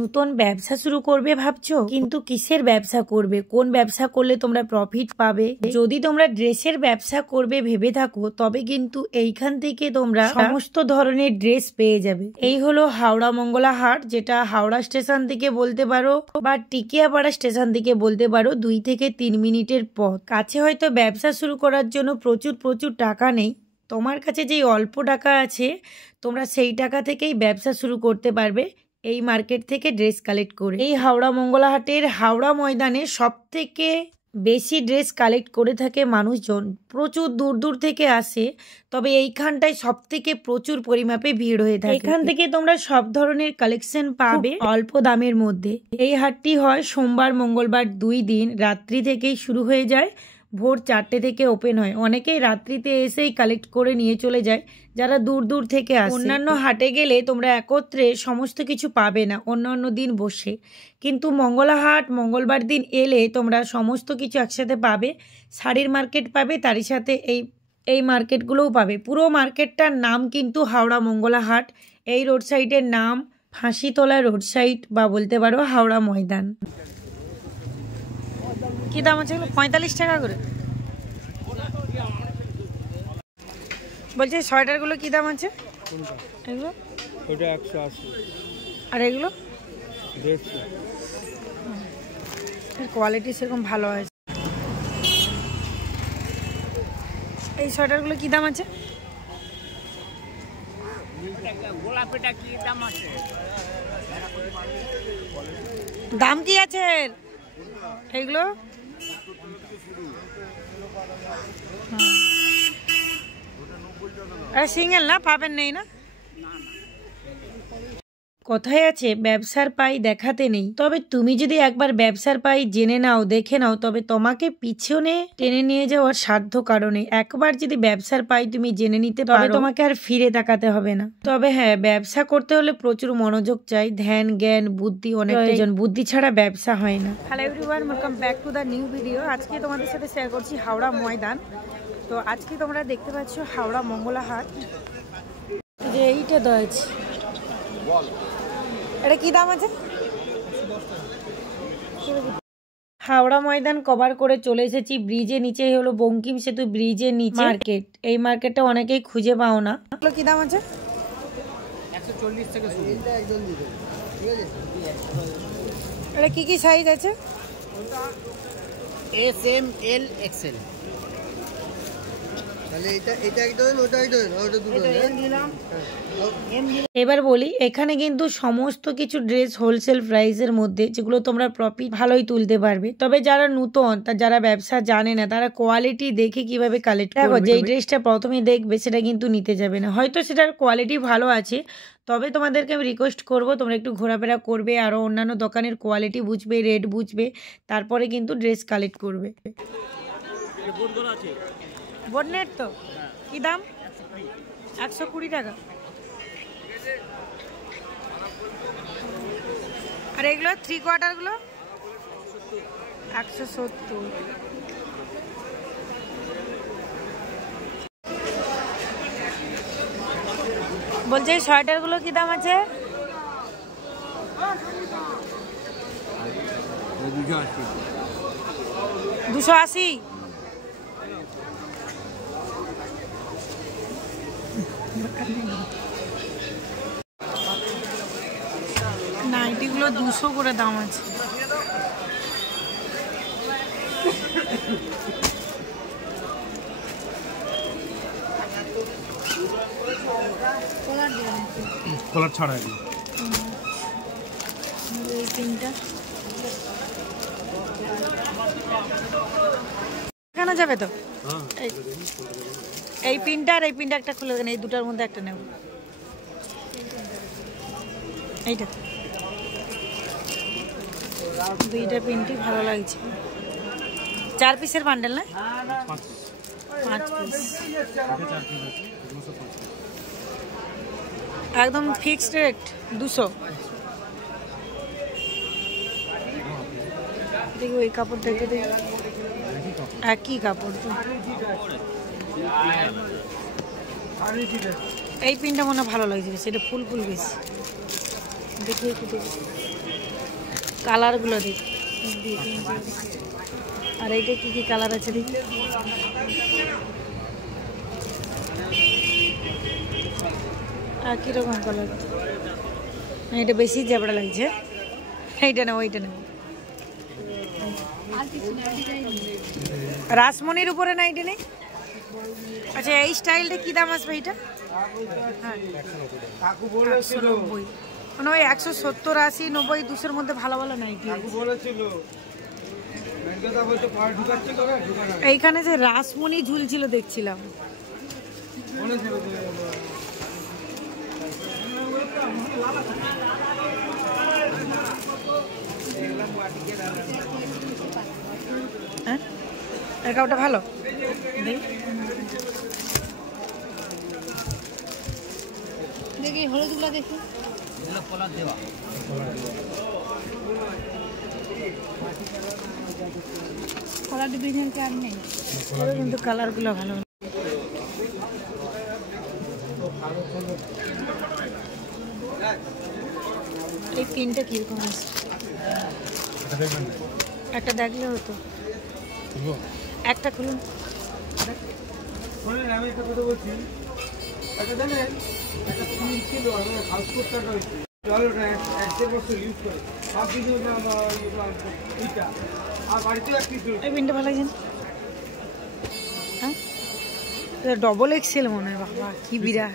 নতুন ব্যবসা শুরু করবে ভাবছো, কিন্তু কিসের ব্যবসা করবে, কোন ব্যবসা করলে তোমরা প্রফিট পাবে? যদি তোমরা ড্রেসের ব্যবসা করবে ভেবে থাকো, তবে কিন্তু এইখান থেকে তোমরা সমস্ত ধরনের ড্রেস পেয়ে যাবে। এই হলো হাওড়া মঙ্গলা হাট, যেটা হাওড়া স্টেশন থেকে বলতে পারো বা টিকিয়াপাড়া স্টেশন থেকে বলতে পারো 2 থেকে 3 মিনিটের পথ। কাছে হয়তো ব্যবসা শুরু করার জন্য প্রচুর টাকা নেই, তোমার কাছে যেই অল্প টাকা আছে তোমরা সেই টাকা থেকেই ব্যবসা শুরু করতে পারবে এই মার্কেট থেকে ড্রেস কালেক্ট করে। এই হাওড়া মঙ্গলা হাটের হাওড়া ময়দানে সব থেকে বেশি ড্রেস কালেক্ট করে থাকে মানুষজন, প্রচুর দূর থেকে আসে। তবে এইখানটায় সব থেকে প্রচুর পরিমাপে ভিড় হয়ে থাকে। এখান থেকে তোমরা সব ধরনের কালেকশন পাবে অল্প দামের মধ্যে। এই হাটটি হয় সোমবার মঙ্গলবার 2 দিন, রাত্রি থেকেই শুরু হয়ে যায়, ভোর 4টে থেকে ওপেন হয়। অনেকেই রাত্রিতে এসেই কালেক্ট করে নিয়ে চলে যায় যারা দূর থেকে আসে। অন্যান্য হাটে গেলে তোমরা একত্রে সমস্ত কিছু পাবে না, অন্য দিন বসে, কিন্তু মঙ্গলা হাট মঙ্গলবার দিন এলে তোমরা সমস্ত কিছু একসাথে পাবে। শাড়ির মার্কেট পাবে, তারই সাথে এই মার্কেটগুলোও পাবে। পুরো মার্কেটটার নাম কিন্তু হাওড়া মঙ্গলা হাট। এই রোড সাইডের নাম ফাঁসিতলা রোড সাইড বা বলতে পারো হাওড়া ময়দান। কি দাম আছে? 45 টাকা করে। বলছি সোয়েটারগুলো কি দাম আছে? এগুলো ওটা 180। আর এগুলো 150। কোয়ালিটি সেরকম ভালো আছে। এই সোয়েটারগুলো কি দাম আছে? গোলাপিটা কি দাম আছে? দাম কি আছে এইগুলো? সিঙ্গেল না, পাবেন নেই না? কথায় আছে ব্যবসার পাই দেখাতে নেই। তবে তুমি যদি একবার ব্যবসার পাই জেনে নাও, দেখে নাও, তবে তোমাকে পিছনে টেনে নিয়ে যাওয়ার সাধ্য কারণে। একবার যদি ব্যবসার পাই তুমি জেনে নিতে পারো, তোমাকে আর ফিরে তাকাতে হবে না। তবে হ্যাঁ, ব্যবসা করতে হলে প্রচুর মনোযোগ চাই, ধ্যান জ্ঞান বুদ্ধি অনেক প্রয়োজন। বুদ্ধি ছাড়া ব্যবসা হয় না। Hello everyone, welcome back to the new video. আজকে তোমাদের সাথে শেয়ার করছি হাওড়া ময়দান। তো আজকে তোমরা দেখতে পাচ্ছ হাওড়া মঙ্গলা হাট। যে এইটা দেওয়া আছে, এটা কি দাম আছে? হাওড়া ময়দান কভার করে চলে এসেছি ব্রিজের নিচে। হলো বঙ্কিম সেতু ব্রিজের নিচে মার্কেট। এই মার্কেটটা অনেকেই খুঁজে পাও না। কি দাম আছে? 140 থেকে শুরু। এটা কি সাইজ আছে? S M L XL. এবার বলি, এখানে কিন্তু সমস্ত কিছু ড্রেস হোলসেল প্রাইসের মধ্যে, যেগুলো তোমরা প্রফিট ভালোই তুলতে পারবে। তবে যারা নতুন, যারা ব্যবসা জানে না, তারা কোয়ালিটি দেখে কিভাবে কালেক্ট করবে। যেই ড্রেসটা প্রথমে দেখবে সেটা কিন্তু নিতে যাবে না। হয়তো সেটার কোয়ালিটি ভালো আছে, তবে তোমাদেরকে আমি রিকোয়েস্ট করব তোমরা একটু ঘোরাফেরা করবে, আরও অন্যান্য দোকানের কোয়ালিটি বুঝবে, রেট বুঝবে, তারপরে কিন্তু ড্রেস কালেক্ট করবে। বোটনেট তো কি দাম? 120 টাকা। আর এগুলো 3/4 গুলো 170। বলছে এই সোয়েটার গুলো কি দাম আছে? 280। নাইটিগুলো 200 করে দাম আছে। কলার ছাড়া এই পিনটা কেন যাবে তো? এই পিনটা আর এই পিনটা একটা খুলে দেন, এই দুটার মধ্যে একটা নেব। এইটা দুইটা পিনটি ভালো লাগছে। 4 পিসের বান্ডেল না? 5 পিস একদম ফিক্সড রেট 200। দেখি ওই কাপড় দেখে দেখি, একই কাপড় তো। এই পিনটা মনে ভালো লাগছে, সেটা ফুল বেশি। দেখি একটু দেখি কালারগুলো দেখি। আর এইটা কি কি কালার আছে দেখি। আর কীরকম কালার? এটা বেশি জেবড়া লাগছে। এইটা নেবো, এইটা নেবো। রাসমণির উপরে না এটা নেই? আচ্ছা এই স্টাইলটা কি দাম আসবে এটা? হ্যাঁ 190, মানে ওই 170, 80, 90, 200-র মধ্যে ভালো ভালো নাইটি এইখানে যে রাসমণি ঝুলছিল দেখছিলাম। হ্যাঁ একাউটা ভালো দেখি, হলুদগুলো দেখি। কালার ডিজাইন কি আর নেই, কিন্তু কালারগুলো ভালো। এই পিনটা কিরকম আছে একটা দেখলে হতো। একটা খুলুন। আমি একটা কথা বলছি, একটা জানেন একটা পিন ছিল হাউস কোটটা রয়েছে, এক দেড় বছর ইউজ করে সব কিছু এইটা আর বাড়িতেও এক কিছু। এই পিনটা ভালো লাগছে না? হ্যাঁ ডবল এক্সেল মনে হয়। বাবা কি বিরাট,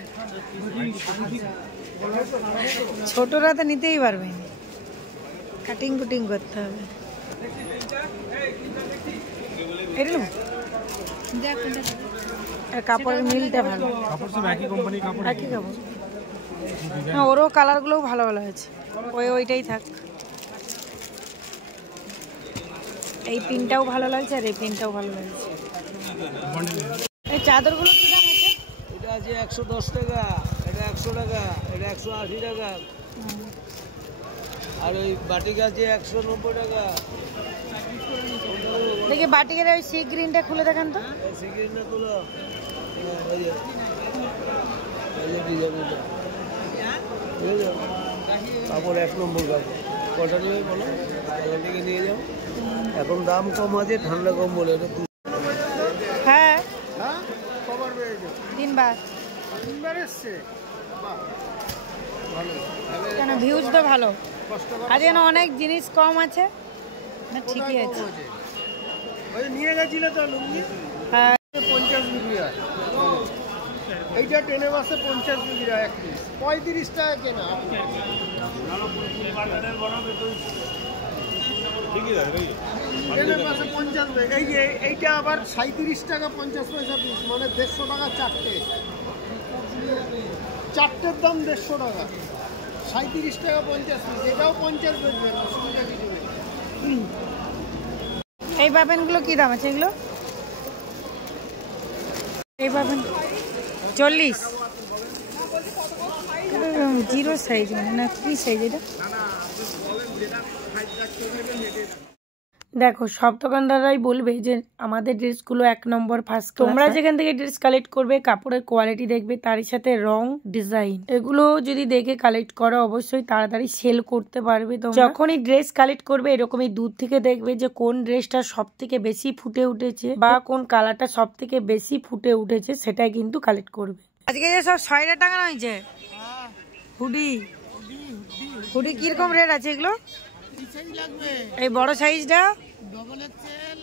ছোটরা তো নিতেই পারবে, কাটিং কুটিং করতে হবে। এটা নেব, কাপড়ের মিলটা ভালো, কাপড় সব একই কোম্পানির কাপড়, একই কাপড়। হ্যাঁ ওরও কালারগুলোও ভালো ভালো আছে, ওইটাই থাক। এই পিনটাও ভালো লাগছে আর এই পিনটাও ভালো লাগছে। এই চাদরগুলো কি দাম আছে? এটা আছে 110 টাকা, এটা 100 টাকা, এটা 180 টাকা, আর ওই বাটিক আছে 190 টাকা। দেখি বাটিকের ওই সি গ্রিনটা খুলে দেখান তো। সি গ্রিনটা তোলো, এই যে ডিজাইনটা, কাপড় 1 নম্বর কাপড়। কটা নিয়ে বলো, থেকে নিয়ে যাও। এখন দাম কম আছে, ঠান্ডা কম বলে। হ্যাঁ কবার পেয়েছো? 3 বার। 3 বার এসছে, ভালো। কেন ভিউজ তো ভালো, আজ যেন অনেক জিনিস কম আছে না? ঠিকই আছে। ওই নিয়ে গেছিল তো লুঙ্গি, হ্যাঁ 50 বিক্রি হয়। এইটা টেনে মাসে 50 বিক্রি হয়, 1 পিস 35 টাকা কেনা। টেনে মাসে 50, এই যে এইটা আবার 37 টাকা 50 পয়সা পিস, মানে 150 টাকা চারটে। চারটের দাম 150 টাকা, 37 টাকা 50 পিস। এটাও 50 বেচবেন, অসুবিধা কিছু নেই। এই পাবেনগুলো কি দাম আছে এগুলো? এই পাবেন 40, 0 সাইজ মানে না, কি সাইজ এটা? দেখো সব দোকানদাররাই বলবে যে আমাদের ড্রেসগুলো 1 নম্বর ফার্স্ট। তোমরা যেখান থেকে ড্রেস কালেক্ট করবে, কাপড়ের কোয়ালিটি দেখবে, তারই সাথে রং, ডিজাইন, এগুলো যদি দেখে কালেক্ট করো অবশ্যই তাড়াতাড়ি সেল করতে পারবে। যখনই ড্রেস কালেক্ট করবে এরকমই দূর থেকে দেখবে যে কোন ড্রেসটা সব থেকে বেশি ফুটে উঠেছে বা কোন কালারটা সব থেকে বেশি ফুটে উঠেছে, সেটাই কিন্তু কালেক্ট করবে। আজকে যে সব 60 টাকা হয়েছে হুডি, হুডি কিরকম রেট আছে এগুলো? এই বড় সাইজটা ডবল এক্সেল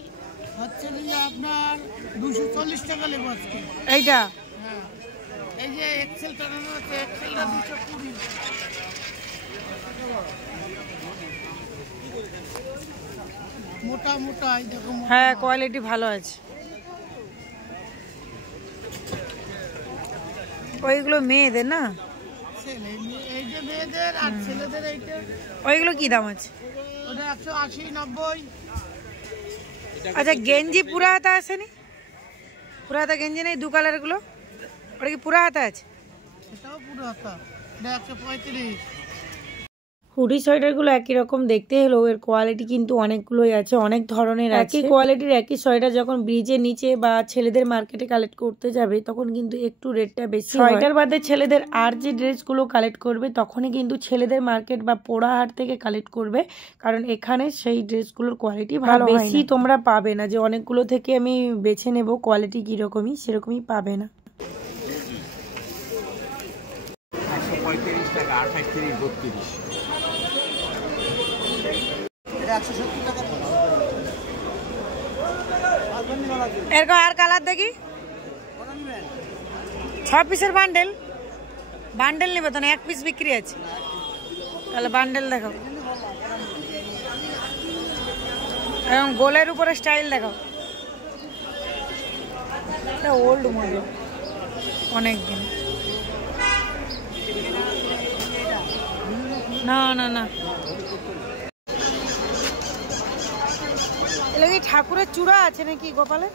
হচ্ছে আপনার 240 টাকা লেবো আজকে। এইটা হ্যাঁ, এই যে এক্সেল টানানো আছে, এক্সেলটা 220। মোটা মোটা, এই দেখো। হ্যাঁ কোয়ালিটি ভালো আছে। ওইগুলো মেয়েদের না? এই যে মেয়েদের আর ছেলেদের এইটা। ওইগুলো কি দাম আছে? ওটা 180, 90। আচ্ছা গেঞ্জি পুরা হাতা আসেনি? পুরা হাতা গেঞ্জি নেই 2 কালার গুলো? ওটা কি পুরা হাতা আছে? এটাও পুরো হাতা, এটা 135। হুডি সোয়েটারগুলো একই রকম দেখতে হলেও এর কোয়ালিটি কিন্তু অনেকগুলোই আছে, অনেক ধরনের একই কোয়ালিটির একই সোয়েটার যখন ব্রিজের নিচে বা ছেলেদের মার্কেটে কালেক্ট করতে যাবে তখন কিন্তু একটু রেটটা বেশি। সোয়েটার বাদে ছেলেদের আর যে ড্রেসগুলো কালেক্ট করবে তখনই কিন্তু ছেলেদের মার্কেট বা পোড়াহাট থেকে কালেক্ট করবে, কারণ এখানে সেই ড্রেসগুলোর কোয়ালিটি ভালো বেশি তোমরা পাবে না, যে অনেকগুলো থেকে আমি বেছে নেব কোয়ালিটি কিরকমই সেরকমই পাবে না। 135 টাকা 28 32 এরকম আর কালার দেখি 6 পিসের বান্ডেল। বান্ডেল নেবে তো না, 1 পিস বিক্রি আছে, তাহলে বান্ডেল দেখাও এবং গোলের উপরে স্টাইল দেখাও। এটা ওল্ড মডেল, অনেক দিন। না না না, এগুলো কি ঠাকুরের চূড়া আছে নাকি গোপালে?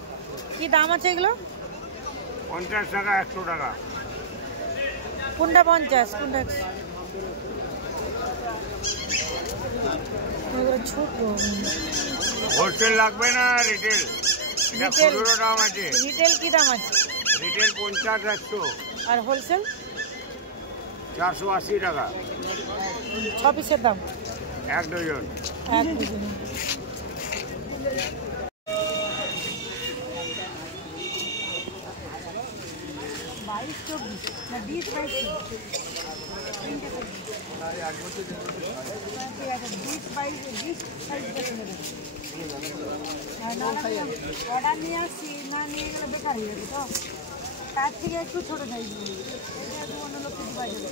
কি দাম আছে এগুলো? 50 টাকা 100 টাকা। কোনটা 50 কোনটা 100? ছোট হোলসেল লাগবে না রিটেল? এটা খুচরো দাম আছে। রিটেল কি দাম আছে? রিটেল 50 100 আর হোলসেল 480 টাকা। 6 পিসের দাম 1 ডজন। 1 ডজন। অর্ডার নিয়ে আসছি, না নিয়ে গেলে বেকার হয়ে যাবে, তো তার থেকে একটু ছোট সাইজ অন্য লোক কিছু পাই যাবে।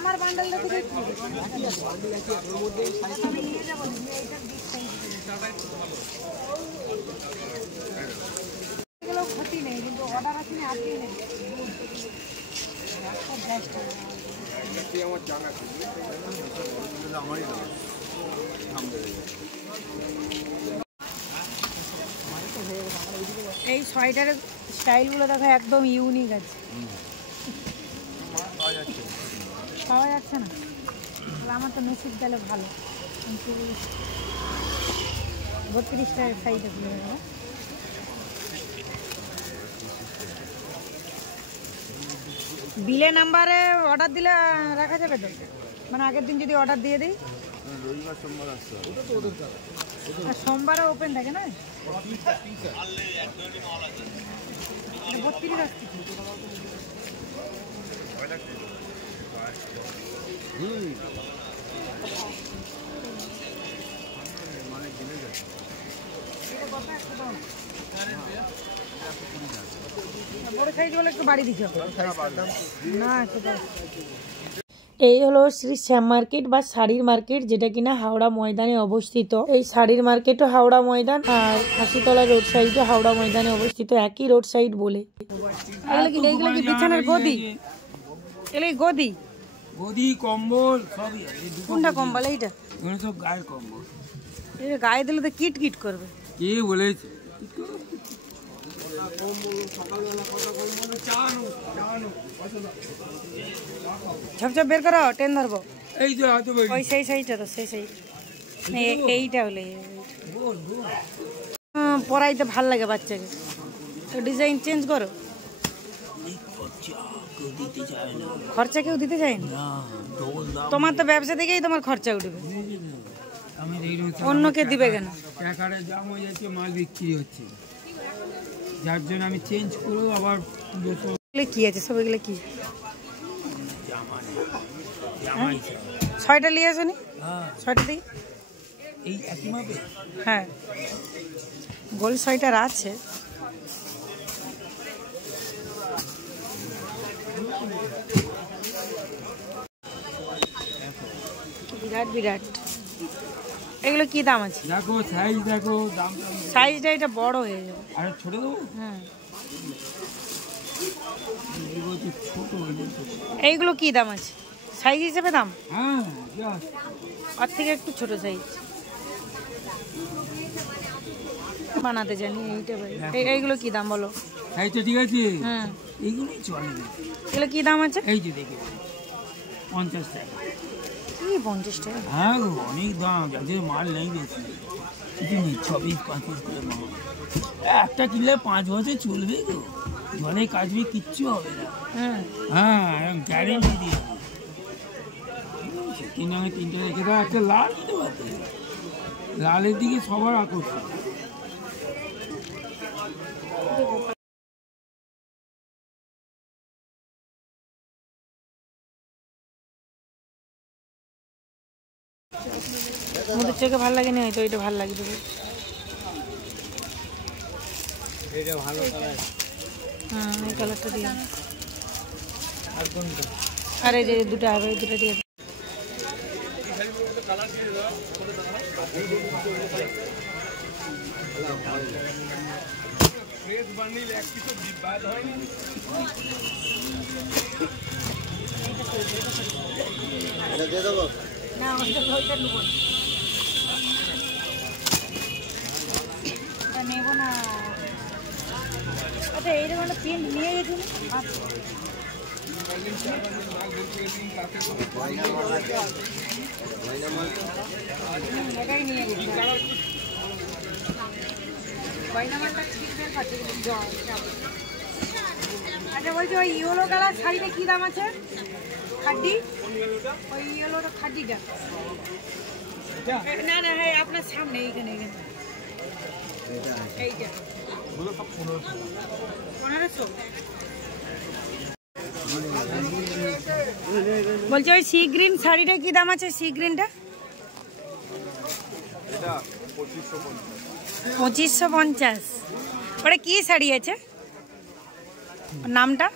আমার বান্ডালটা থেকে আমি নিয়ে যাবো, এইটার বিগ সাইজ এগুলো ক্ষতি নেই, কিন্তু অর্ডার আছে না আপনি নেই। এই সোয়েটারের স্টাইলগুলো দেখো একদম ইউনিক আছে, পাওয়া যাচ্ছে না। আমার তো নসিব গেলে ভালো, কিন্তু 32 টাকার সাইজ আছে। বিলে নাম্বারে অর্ডার দিলে রাখা যাবে তো, মানে আগের দিন যদি অর্ডার দিয়ে দিই? রবিবার সোমবার আসতে আর সোমবারে ওপেন থাকে না? 32 আসছে। বড় সাইজ বলে একটু বাড়ি দিতে হবে না। এই হলো শ্রী শ্যাম মার্কেট বা শাড়ির মার্কেট, যেটা কিনা হাওড়া ময়দানে অবস্থিত। এই শাড়ির মার্কেটও হাওড়া ময়দান আর ফাঁসিতলা রোড সাইডও হাওড়া ময়দানে অবস্থিত, একই রোড সাইড বলে। এইগুলো কি বিছানার গদি? এগুলো গদি গদি কম্বল সবই আছে। কোনটা কম্বল? এইটা সব গায়ের কম্বল। এটা গায়ে দিলে তো কিট কিট করবে। কে বলেছে? ঝপঝপ বের করো, টেন ধরবো। এই যে হয়তো ওই সেই সাইডটা তো, সেই সাইড এইটা হলে পরাইতে ভাল লাগে বাচ্চাকে, তো ডিজাইন চেঞ্জ করো। খরচা কেউ দিতে চায় না, তোমার তো ব্যবসা থেকেই তোমার খরচা উঠবে, অন্যকে দিবে কেন? টাকাটা জাম হয়ে যাচ্ছে, মাল বিক্রি হচ্ছে, যার জন্য আমি চেঞ্জ করবো। আবার কি আছে সব এগুলো? কি ছয়টা নিয়ে আসো নি? ছয়টা দিই এই একই মাপে? হ্যাঁ, গোল সোয়েটার আছে। বিরাট বিরাট। এগুলো কি দাম আছে? দেখো সাইজ, দেখো দাম। সাইজটা এটা বড় হয়ে যাবে। আর ছোট দেবো? হ্যাঁ, ছোট। এইগুলো কি দাম আছে? সাইজ হিসেবে দাম? হ্যাঁ, ওর থেকে একটু ছোট সাইজ বানাতে জানি। এইগুলো কি দাম বলো? সাইজটা ঠিক আছে? হ্যাঁ, এইগুলোই চলে। এগুলো কি দাম আছে? এই যে দেখে 50 টাকা। কি 50 টাকা? হ্যাঁ গো, অনেক দাম, যাদের মাল নেই বেশি, কিছু নেই, 26-25 করে মাল। একটা কিনলে 5 বছর চলবে গো, জলে কাজবে, কিচ্ছু হবে না। হ্যাঁ, গ্যারেন্টি দিয়ে 3 রঙে 3টে রেখে দাও। একটা লাল দিতে পারতে, লালের দিকে সবার আকর্ষণ। আমাদের চোখে ভালো লাগে না, হয়তো এটা ভালো লাগে দেবে। এটা ভালো কালার। হ্যাঁ, এই কালারটা দিয়ে। আর কোনটা? আর এই যে দুটো হবে, এই দুটো দিয়ে। এটা দিয়ে দেবো? না, ওইটা নেবো না। এটা নেবো না। আচ্ছা, এইরকম একটা প্রিন্ট নিয়ে গেছি। এটাই নিয়ে গেছি। আচ্ছা, বলছি ওই ইয়েলো কালার শাড়িটা কি দাম আছে? খাড্ডি, ওই ইয়েলোটা খাড্ডিটা। না না, হ্যাঁ আপনার সামনে, এইখানে এইখানে এইটা 1500। বলছি ওই সি গ্রিন শাড়িটা কি দাম আছে? সি গ্রিনটা 2550। ওটা কি শাড়ি আছে? নামটা?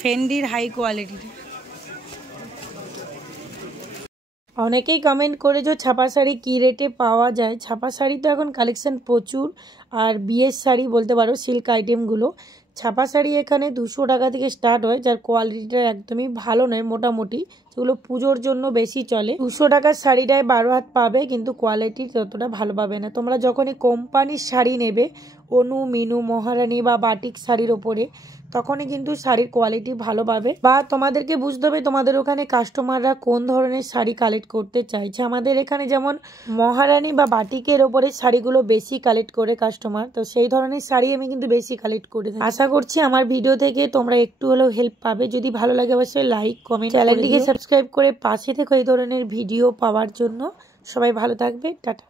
ফেন্ডির হাই কোয়ালিটির। অনেকেই কমেন্ট করেছো ছাপা শাড়ি কী রেটে পাওয়া যায়। ছাপা শাড়ি তো এখন কালেকশন প্রচুর, আর বিয়ের শাড়ি বলতে পারো, সিল্ক আইটেমগুলো। ছাপা শাড়ি এখানে 200 টাকা থেকে স্টার্ট হয়, যার কোয়ালিটিটা একদমই ভালো নয়, মোটামুটি, যেগুলো পুজোর জন্য বেশি চলে। 200 টাকার শাড়িটায় 12 হাত পাবে, কিন্তু কোয়ালিটি ততটা ভালো পাবে না। তোমরা যখনই কোম্পানির শাড়ি নেবে, অনু, মিনু, মহারানী বা বাটিক শাড়ির ওপরে, তখনই কিন্তু শাড়ির কোয়ালিটি ভালো পাবে। বা তোমাদেরকে বুঝতে হবে তোমাদের ওখানে কাস্টমাররা কোন ধরনের শাড়ি কালেক্ট করতে চাইছে। আমাদের এখানে যেমন মহারানী বা বাটিকের ওপরে শাড়িগুলো বেশি কালেক্ট করে কাস্টমার, তো সেই ধরনের শাড়ি আমি কিন্তু বেশি কালেক্ট করে থাকি। আশা করছি আমার ভিডিও থেকে তোমরা একটু হলেও হেল্প পাবে। যদি ভালো লাগে অবশ্যই লাইক, কমেন্ট, চ্যানেলটিকে সাবস্ক্রাইব করে পাশে থেকো এই ধরনের ভিডিও পাওয়ার জন্য। সবাই ভালো থাকবে, টাটা।